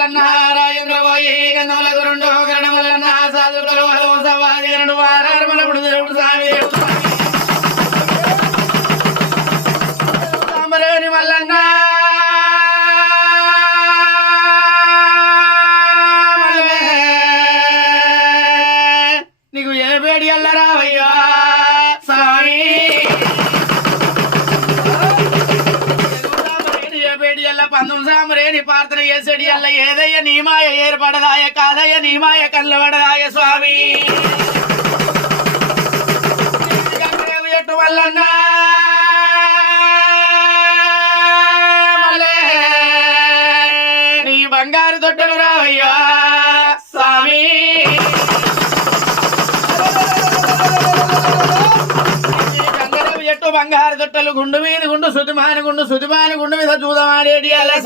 మల్లన్న రాజేంద్ర పోయి గంధముల గురుండు కరణ మల్లన్న సాధువులు సవాది గరుడు వారారమలపుడు దేవుడు స్వామి సాంబరేని మల్లన్న నీకు ఏ వేడి అల్లరావయ్యా స్వామి పందం సామరేని ప్రార్థన చేసేడి అల్ల ఏదయ్య నీమాయ ఏర్పడదాయ కాదయ్య నీమాయ కళ్ళబడదాయ స్వామి ఎట్టు వల్లన్న నీ బంగారు దొడ్డలు రావయ్యా స్వామి ఎట్టు బంగారు దొట్టలు గుండు మీద గుండు సుతిమాని గుండు మీద చూదమాడేటి అలా